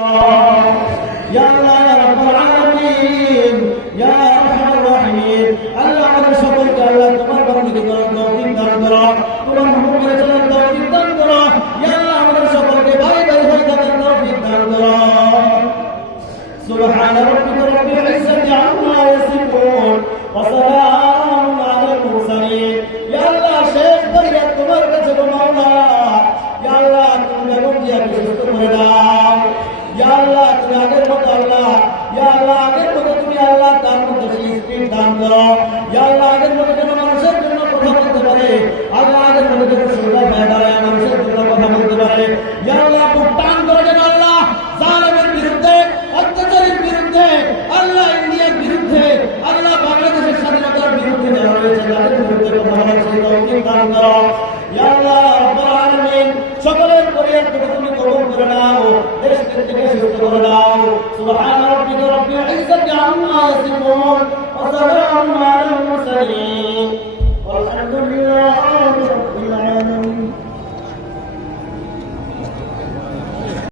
ইয়া আল্লাহ ইয়া রাব্বুল আলামিন ইয়া আরহামার রাহিমিন। আল্লাহ আমাদের সকলকে আল্লাহ তোমার বান্দাকে করার তৌফিক দান করো, তোমার হুকুম মেনে চলার তৌফিক দান করো। ইয়া আল্লাহ আমাদের সকলকে ভাই ভাই হয়ে থাকার তৌফিক দান করো। সুবহান রাব্বিকা রাব্বিল ইজ্জাতি আম্মা ইয়াসিফুন ওয়া সালামুন আলাল মুরসালিন। ইয়া আল্লাহ শেষ করিয়া তোমার কাছে গো মাওলা, ইয়া আল্লাহ তুমি বেগম জিয়াকে সুস্থ করে দাও। ইয়া আল্লাহ তুমি আগের মতো আল্লাহ, ইয়া আল্লাহ আগের মতো তুমি আল্লাহ তার মধ্যে সেই স্পিড দান করো। ইয়া আল্লাহ আগের মতো যেন মানুষের জন্য কথা বলতে পারে, আল্লাহ আগের মতো যেন সোজা হয়ে দাঁড়ায় মানুষের জন্য কথা বলতে পারে। ইয়া আল্লাহ বুক টান করে যেন আল্লাহ জালেমের বিরুদ্ধে, অত্যাচারের বিরুদ্ধে, আল্লাহ ইন্ডিয়ার বিরুদ্ধে, আল্লাহ বাংলাদেশের স্বাধীনতার বিরুদ্ধে যারা রয়েছে তাদের বিরুদ্ধে কথা বলার সেই তৌফিক দান করো। ইয়া আল্লাহ রাব্বুল আলামিন সকলের পরিবারকে তুমি কবুল করে নাও, দেশ থেকে সুস্থ করে দাও। সুবহান রাব্বিকা রাব্বিল ইজ্জাতি আম্মা ইয়াসিফুন ওয়া সালামুন আলাল মুরসালিন।